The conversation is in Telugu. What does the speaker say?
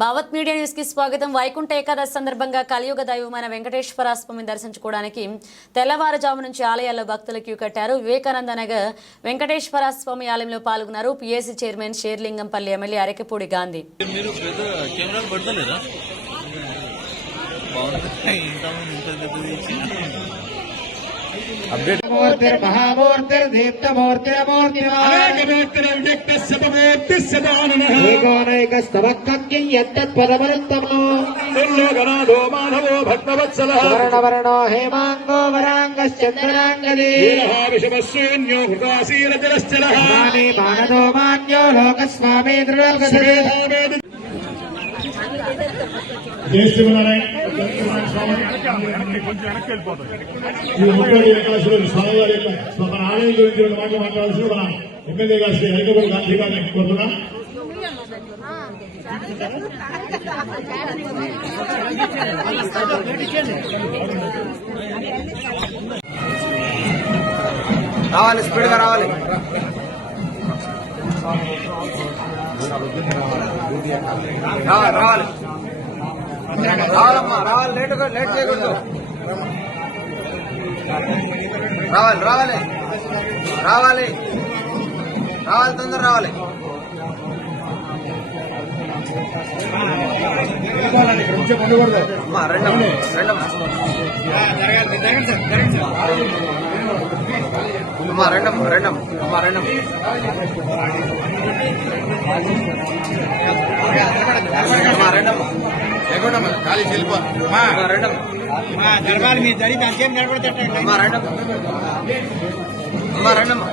భావత్ మీడియా న్యూస్ కి స్వాగతం. వైకుంఠ ఏకాదశి సందర్భంగా కలియుగ దైవమైన వెంకటేశ్వర స్వామిని దర్శించుకోవడానికి తెల్లవారుజాము నుంచి ఆలయాల్లో భక్తులు క్యూ కట్టారు. వివేకానంద నగర్ వెంకటేశ్వర స్వామి ఆలయంలో పాల్గొన్నారు PSC chairman Serilingampally MLA Arekapudi Gandhi. వర్ణవర్ణో హేమాంగో వరాంగశ్చంద్రాంగదే మానదో మాన్యో లోకస్వామి దృఢగదే. ఈ ముప్పై ఏకాదశిలో స్వామివారి యొక్క మన ఆలయం గురించి రెండు మాటలు మాట్లాడాల్సి మన ఎమ్మెల్యే గారు శ్రీ అరకెపూడి గాంధీ గారిని కోరుతున్నా. రావాలి, స్పీడ్ గా రావాలి. రావాలి రావాలమ్మా, రావాలి. లేట్ చేయకూడదు. రావాలి తొందర రావాలి. రెండమ్మా ఖాళీ చెల్లిపో మీ జరిగి అంకేం నిలబడతాం. రెండమ్మా